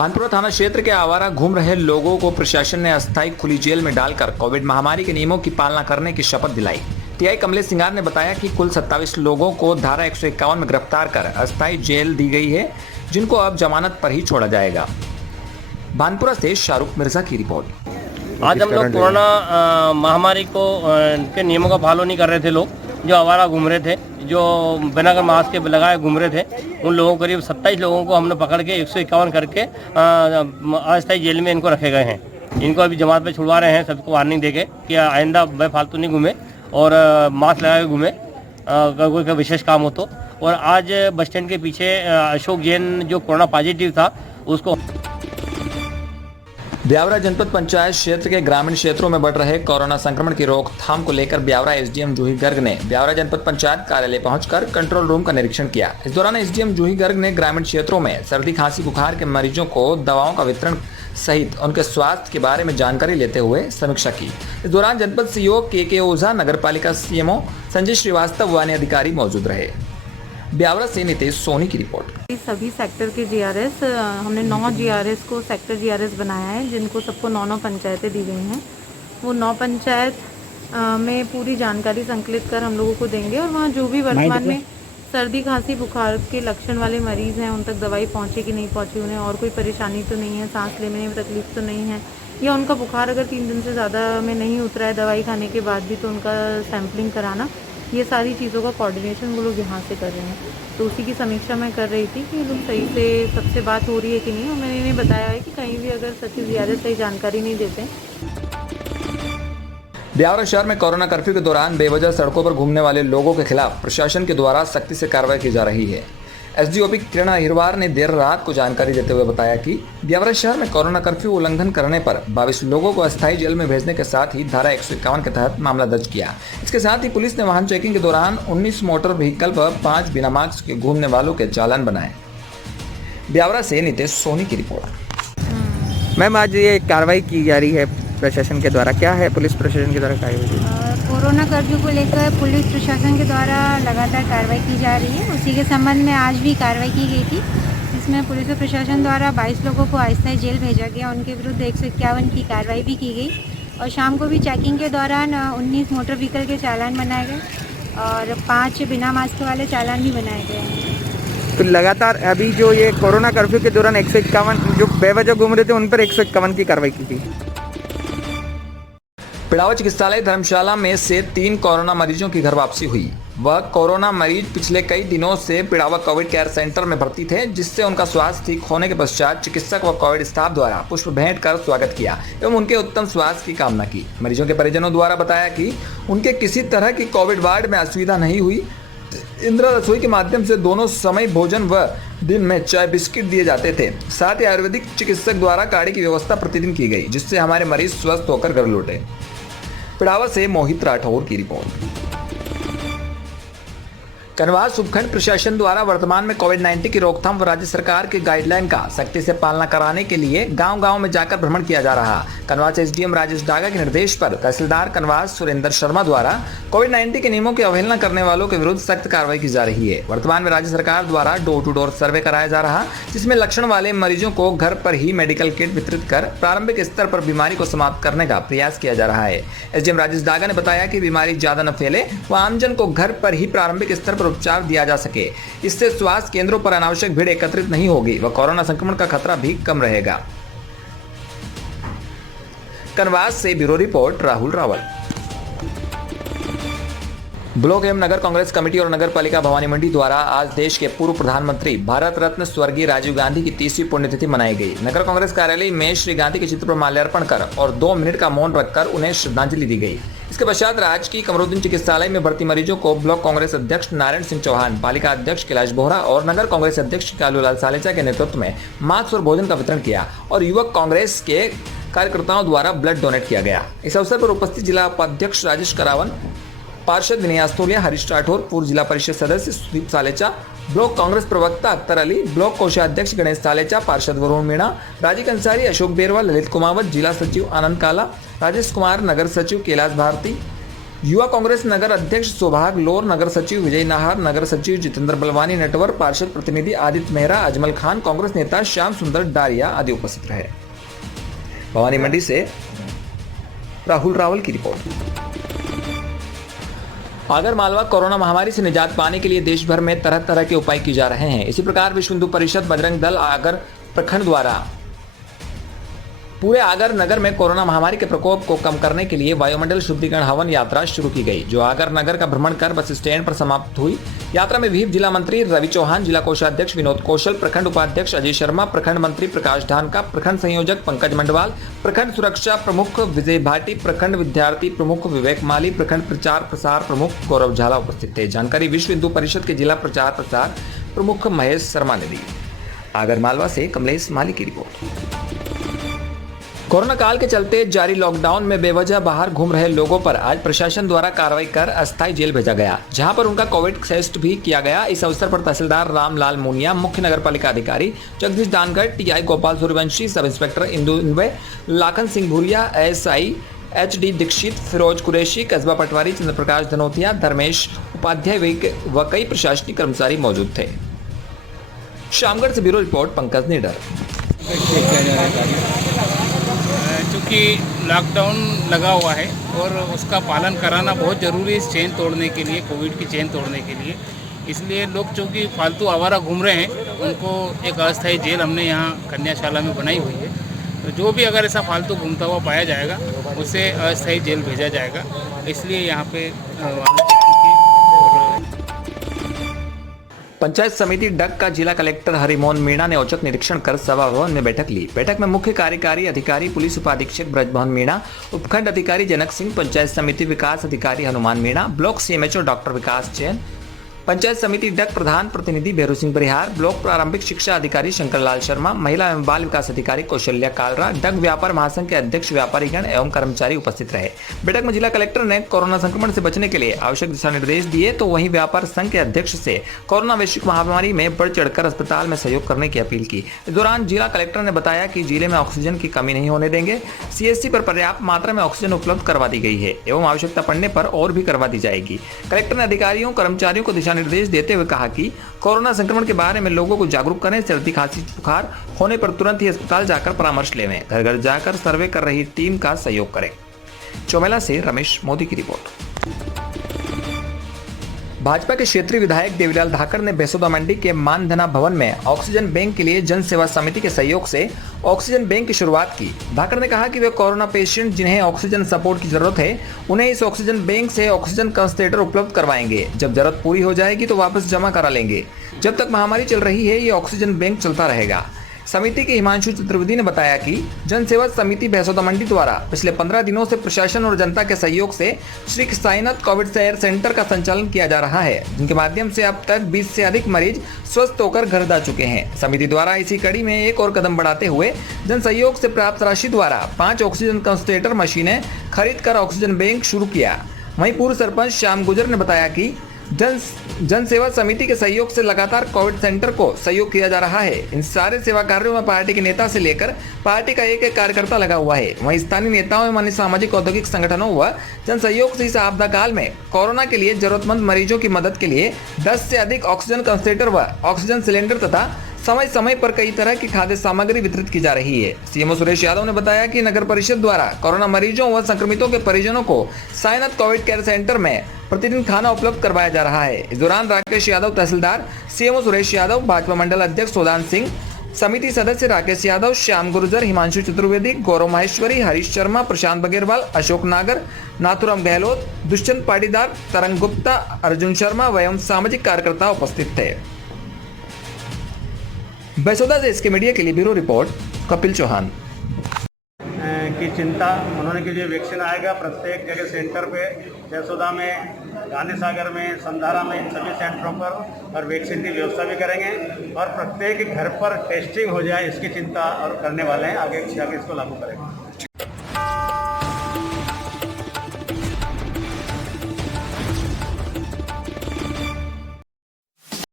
भानपुरा थाना क्षेत्र के आवारा घूम रहे लोगों को प्रशासन ने अस्थायी खुली जेल में डालकर कोविड महामारी के नियमों की पालना करने की शपथ दिलाई। टीआई कमलेश सिंगार ने बताया कि कुल 27 लोगों को धारा 151 में गिरफ्तार कर अस्थायी जेल दी गई है, जिनको अब जमानत पर ही छोड़ा जाएगा। भानपुरा से शाहरुख मिर्जा की रिपोर्ट। आज हम लोग कोरोना महामारी को के नियमों का फॉलो नहीं कर रहे थे। लोग जो आवारा घूम रहे थे, जो बिना मास्क के लगाए घूम रहे थे, उन लोगों को करीब 27 लोगों को हमने पकड़ के 151 करके अस्थायी जेल में इनको रखे गए हैं। इनको अभी जमात पे छुड़वा रहे हैं, सबको वार्निंग देके कि आइंदा बेफालतू नहीं घूमे और मास्क लगा के घूमे कोई का विशेष काम हो तो। और आज बस स्टैंड के पीछे अशोक जैन जो कोरोना पॉजिटिव था उसको ब्यावरा जनपद पंचायत क्षेत्र के ग्रामीण क्षेत्रों में बढ़ रहे कोरोना संक्रमण की रोकथाम को लेकर ब्यावरा एसडीएम जूही गर्ग ने ब्यावरा जनपद पंचायत कार्यालय पहुंचकर कंट्रोल रूम का निरीक्षण किया। इस दौरान एसडीएम जूही गर्ग ने ग्रामीण क्षेत्रों में सर्दी खांसी बुखार के मरीजों को दवाओं का वितरण सहित उनके स्वास्थ्य के बारे में जानकारी लेते हुए समीक्षा की। इस दौरान जनपद सीईओ के ओझा, नगर पालिका सीएमओ संजय श्रीवास्तव व अन्य अधिकारी मौजूद रहे। ब्यावरा से नितेश सोनी की रिपोर्ट। सभी सेक्टर के जीआरएस, हमने 9 जीआरएस को सेक्टर जीआरएस बनाया है, जिनको सबको 9 पंचायतें दी गई हैं। वो 9 पंचायत में पूरी जानकारी संकलित कर हम लोगों को देंगे और वहाँ जो भी वर्तमान में सर्दी खांसी बुखार के लक्षण वाले मरीज हैं, उन तक दवाई पहुँचे कि नहीं पहुँची, उन्हें और कोई परेशानी तो नहीं है, सांस लेने में तकलीफ तो नहीं है, या उनका बुखार अगर 3 दिन से ज़्यादा में नहीं उतरा है दवाई खाने के बाद भी, तो उनका सैम्पलिंग कराना, ये सारी चीज़ों का कोऑर्डिनेशन वो लोग यहाँ से कर रहे हैं। तो उसी की समीक्षा मैं कर रही थी कि ये लोग सही से सबसे बात हो रही है कि नहीं, और मैंने इन्हें बताया है कि कहीं भी अगर सचिव ज़्यादा सही जानकारी नहीं देते। ब्यावरा शहर में कोरोना कर्फ्यू के दौरान बेवजह सड़कों पर घूमने वाले लोगों के खिलाफ प्रशासन के द्वारा सख्ती से कार्रवाई की जा रही है। एसडीओपी किरण अहिरवार ने देर रात को जानकारी देते हुए बताया कि ब्यावरा शहर में कोरोना कर्फ्यू उल्लंघन करने पर 22 लोगों को अस्थायी जेल में भेजने के साथ ही धारा 151 के तहत मामला दर्ज किया। इसके साथ ही पुलिस ने वाहन चेकिंग के दौरान 19 मोटर व्हीकल पर 5 बिना मास्क के घूमने वालों के चालान बनाए। ब्यावरा से नितेश सोनी की रिपोर्ट। मैम, आज ये कार्रवाई की जा रही है प्रशासन के द्वारा, क्या है पुलिस प्रशासन के द्वारा कार्रवाई? कोरोना कर्फ्यू को लेकर पुलिस प्रशासन के द्वारा लगातार कार्रवाई की जा रही है। उसी के संबंध में आज भी कार्रवाई की गई थी, जिसमें पुलिस और प्रशासन द्वारा 22 लोगों को अस्थायी जेल भेजा गया। उनके विरुद्ध 151 की कार्रवाई भी की गई और शाम को भी चेकिंग के दौरान 19 मोटर व्हीकल के चालान बनाए गए और 5 बिना मास्क वाले चालान भी बनाए गए। तो लगातार अभी जो ये कोरोना कर्फ्यू के दौरान 151 जो बेवजह घूम रहे थे उन पर 151 की कार्रवाई की गई। पिड़ावा चिकित्सालय धर्मशाला में से 3 कोरोना मरीजों की घर वापसी हुई। वह कोरोना मरीज पिछले कई दिनों से पिड़ावा कोविड केयर सेंटर में भर्ती थे, जिससे उनका स्वास्थ्य ठीक होने के पश्चात चिकित्सक व कोविड स्टाफ द्वारा पुष्प भेंट कर स्वागत किया एवं उनके उत्तम स्वास्थ्य की कामना की। मरीजों के परिजनों द्वारा बताया कि उनके किसी तरह की कोविड वार्ड में असुविधा नहीं हुई। इंदिरा रसोई के माध्यम से दोनों समय भोजन व दिन में चाय बिस्किट दिए जाते थे। साथ ही आयुर्वेदिक चिकित्सक द्वारा काढ़े की व्यवस्था प्रतिदिन की गई, जिससे हमारे मरीज स्वस्थ होकर घर लौटे। पिड़ावा से मोहित राठौर की रिपोर्ट। कनवास उपखंड प्रशासन द्वारा वर्तमान में कोविड-19 की रोकथाम व राज्य सरकार के गाइडलाइन का सख्ती से पालना कराने के लिए गांव-गांव में जाकर भ्रमण किया जा रहा। कनवास एसडीएम राजेश डागा के निर्देश पर तहसीलदार कनवास सुरेंद्र शर्मा द्वारा कोविड-19 के नियमों की अवहेलना करने वालों के विरुद्ध सख्त कार्रवाई की जा रही है। वर्तमान में राज्य सरकार द्वारा डोर टू डोर सर्वे कराया जा रहा, जिसमें लक्षण वाले मरीजों को घर पर ही मेडिकल किट वितरित कर प्रारंभिक स्तर पर बीमारी को समाप्त करने का प्रयास किया जा रहा है। एसडीएम राजेश डागा ने बताया कि बीमारी ज्यादा न फैले व आमजन को घर पर ही प्रारंभिक स्तर पर उपचार दिया जा सके। इससे स्वास्थ्य केंद्रों पर अनावश्यक भीड़ एकत्रित नहीं होगी व कोरोना संक्रमण का खतरा भी कम रहेगा। कनवास से bureau report Rahul Rawal. Block एवं नगर कांग्रेस कमेटी और नगर पालिका भवानी मंडी द्वारा आज देश के पूर्व प्रधानमंत्री भारत रत्न स्वर्गीय राजीव गांधी की 30वीं पुण्यतिथि मनाई गई। नगर कांग्रेस कार्यालय में श्री गांधी के चित्र पर माल्यार्पण कर और 2 मिनट का मौन रखकर उन्हें श्रद्धांजलि दी गई। इसके पश्चात राजकीय कमरुद्दीन चिकित्सालय में भर्ती मरीजों को ब्लॉक कांग्रेस अध्यक्ष नारायण सिंह चौहान, पालिका अध्यक्ष कैलाश बोहरा और नगर कांग्रेस अध्यक्ष कालूलाल सालेचा के नेतृत्व में मास्क और भोजन का वितरण किया और युवक कांग्रेस के कार्यकर्ताओं द्वारा ब्लड डोनेट किया गया। इस अवसर पर उपस्थित जिला उपाध्यक्ष राजेश करावन, पार्षद विनय अस्तोलिया, हरीश राठौर, पूर्व जिला परिषद सदस्य सुदीप सालेचा, ब्लॉक कांग्रेस प्रवक्ता अख्तर अली, ब्लॉक कोषाध्यक्ष गणेश सालेचा, पार्षद वरुण मीणा, राजीव अंसारी, अशोक बेरवा, ललित कुमावत, जिला सचिव आनंद काला, राजेश कुमार, नगर सचिव कैलाश भारती, युवा कांग्रेस नगर अध्यक्ष सौभाग लोर, नगर सचिव विजय नाहर, नगर सचिव जितेंद्र बलवानी नटवर, पार्षद प्रतिनिधि आदित्य मेहरा, अजमल खान, कांग्रेस नेता श्याम सुंदर डारिया आदि उपस्थित रहे। भवानी मंडी से राहुल रावल की रिपोर्ट। आगर मालवा कोरोना महामारी से निजात पाने के लिए देश भर में तरह तरह के उपाय किए जा रहे हैं। इसी प्रकार विश्व हिंदू परिषद बजरंग दल आगर प्रखंड द्वारा पूरे आगर नगर में कोरोना महामारी के प्रकोप को कम करने के लिए वायुमंडल शुद्धिकरण हवन यात्रा शुरू की गई, जो आगर नगर का भ्रमण कर बस स्टैंड पर समाप्त हुई। यात्रा में विहिप जिला मंत्री रवि चौहान, जिला कोषाध्यक्ष विनोद कौशल, प्रखंड उपाध्यक्ष अजय शर्मा, प्रखंड मंत्री प्रकाश ढानका, प्रखंड संयोजक पंकज मंडवाल, प्रखंड सुरक्षा प्रमुख विजय भाटी, प्रखंड विद्यार्थी प्रमुख विवेक माली, प्रखंड प्रचार प्रसार प्रमुख गौरव झाला उपस्थित थे। जानकारी विश्व हिंदू परिषद के जिला प्रचार प्रसार प्रमुख महेश शर्मा ने दी। आगर मालवा से कमलेश माली की रिपोर्ट। कोरोना काल के चलते जारी लॉकडाउन में बेवजह बाहर घूम रहे लोगों पर आज प्रशासन द्वारा कार्रवाई कर अस्थायी जेल भेजा गया, जहां पर उनका कोविड टेस्ट भी किया गया। इस अवसर पर तहसीलदार रामलाल मुनिया, मुख्य नगरपालिका अधिकारी Jagdish Dangarh, TI Gopal Suryavanshi, sub inspector Indu Inwe, Lakhan Singh Bhuria, ASI HD Dixit, Firoz Qureshi, कस्बा पटवारी, चंद्र प्रकाश धनोतिया, धर्मेश उपाध्याय व कई प्रशासनिक कर्मचारी मौजूद थे। शामगढ़ से ब्यूरो रिपोर्ट पंकज निडर। चूँकि लॉकडाउन लगा हुआ है और उसका पालन कराना बहुत ज़रूरी है इस चेन तोड़ने के लिए, कोविड की चेन तोड़ने के लिए। इसलिए लोग चूँकि फालतू आवारा घूम रहे हैं, उनको एक अस्थायी जेल हमने यहाँ कन्याशाला में बनाई हुई है। तो जो भी अगर ऐसा फालतू घूमता हुआ पाया जाएगा उसे अस्थायी जेल भेजा जाएगा। इसलिए यहाँ पे पंचायत समिति डग का जिला कलेक्टर हरिमोहन मीणा ने औचक निरीक्षण कर सभा भवन में बैठक ली। बैठक में मुख्य कार्यकारी अधिकारी पुलिस उपाधीक्षक ब्रजमोहन मीणा, उपखंड अधिकारी जनक सिंह, पंचायत समिति विकास अधिकारी Hanuman Meena, block CMHO doctor Vikas Jain, panchayat समिति डग प्रधान प्रतिनिधि भैरू सिंह परिहार, ब्लॉक प्रारंभिक शिक्षा अधिकारी शंकरलाल शर्मा, महिला एवं बाल विकास अधिकारी कौशल्या कालरा, डग व्यापार महासंघ के अध्यक्ष व्यापारीगण एवं कर्मचारी उपस्थित रहे। बैठक में जिला कलेक्टर ने कोरोना संक्रमण से बचने के लिए आवश्यक दिशा निर्देश दिए, तो वहीं व्यापार संघ के अध्यक्ष से कोरोना वैश्विक महामारी में बढ़ चढ़कर अस्पताल में सहयोग करने की अपील की। इस दौरान जिला कलेक्टर ने बताया कि जिले में ऑक्सीजन की कमी नहीं होने देंगे। CSC पर पर्याप्त मात्रा में ऑक्सीजन उपलब्ध करवा दी गई है एवं आवश्यकता पड़ने पर और भी करवा दी जाएगी। कलेक्टर ने अधिकारियों कर्मचारियों को दिशा निर्देश देते हुए कहा कि कोरोना संक्रमण के बारे में लोगों को जागरूक करें। सर्दी खांसी बुखार होने पर तुरंत ही अस्पताल जाकर परामर्श लेवें। घर घर जाकर सर्वे कर रही टीम का सहयोग करें। चौमेला से रमेश मोदी की रिपोर्ट। भाजपा के क्षेत्रीय विधायक देवीलाल धाकड़ ने बेसोदा मंडी के मानधना भवन में ऑक्सीजन बैंक के लिए जन सेवा समिति के सहयोग से ऑक्सीजन बैंक की शुरुआत की। धाकड़ ने कहा कि वे कोरोना पेशेंट जिन्हें ऑक्सीजन सपोर्ट की जरूरत है, उन्हें इस ऑक्सीजन बैंक से ऑक्सीजन कंसंट्रेटर उपलब्ध करवाएंगे। जब जरूरत पूरी हो जाएगी तो वापस जमा करा लेंगे। जब तक महामारी चल रही है, ये ऑक्सीजन बैंक चलता रहेगा। समिति के हिमांशु चतुर्वेदी ने बताया कि जन सेवा समिति बेसोदा मंडी द्वारा पिछले 15 दिनों से प्रशासन और जनता के सहयोग से Shri Sainath Covid care centre का संचालन किया जा रहा है, जिनके माध्यम से अब तक 20 से अधिक मरीज स्वस्थ होकर घर जा चुके हैं। समिति द्वारा इसी कड़ी में एक और कदम बढ़ाते हुए जन सहयोग से प्राप्त राशि द्वारा 5 ऑक्सीजन कंसंट्रेटर मशीनें खरीद कर ऑक्सीजन बैंक शुरू किया। वहीं पूर्व सरपंच श्याम गुजर ने बताया कि जन सेवा समिति के सहयोग से लगातार कोविड सेंटर को सहयोग किया जा रहा है। इन सारे सेवा कार्यों में पार्टी के नेता से लेकर पार्टी का एक एक कार्यकर्ता लगा हुआ है। वहीं स्थानीय नेताओं एवं अन्य सामाजिक औद्योगिक संगठनों व जन सहयोग से इस आपदा काल में कोरोना के लिए जरूरतमंद मरीजों की मदद के लिए 10 से अधिक ऑक्सीजन कंसंट्रेटर व ऑक्सीजन सिलेंडर तथा समय समय पर कई तरह की खाद्य सामग्री वितरित की जा रही है। CMO सुरेश यादव ने बताया कि नगर परिषद द्वारा कोरोना मरीजों व संक्रमितों के परिजनों को साईनाथ कोविड केयर सेंटर में प्रतिदिन खाना उपलब्ध करवाया जा रहा है। इस दौरान राकेश यादव तहसीलदार, CMO सुरेश यादव, भाजपा मंडल अध्यक्ष सोदान सिंह, समिति सदस्य राकेश यादव, श्याम गुर्जर, हिमांशु चतुर्वेदी, गौरव माहेश्वरी, हरीश शर्मा, प्रशांत बगेरवाल, अशोक नागर, नाथुराम गहलोत, दुष्यंत पाटीदार, तरंग गुप्ता, अर्जुन शर्मा एवं सामाजिक कार्यकर्ता उपस्थित थे। बेसोदा से इसके मीडिया के लिए ब्यूरो रिपोर्ट कपिल चौहान की चिंता उन्होंने की जो वैक्सीन आएगा प्रत्येक जगह सेंटर पे, बेसोदा में, गांधी सागर में, संधारा में, इन सभी सेंटरों पर और वैक्सीन की व्यवस्था भी करेंगे और प्रत्येक घर पर टेस्टिंग हो जाए इसकी चिंता और करने वाले हैं। आगे इसको लागू करेंगे।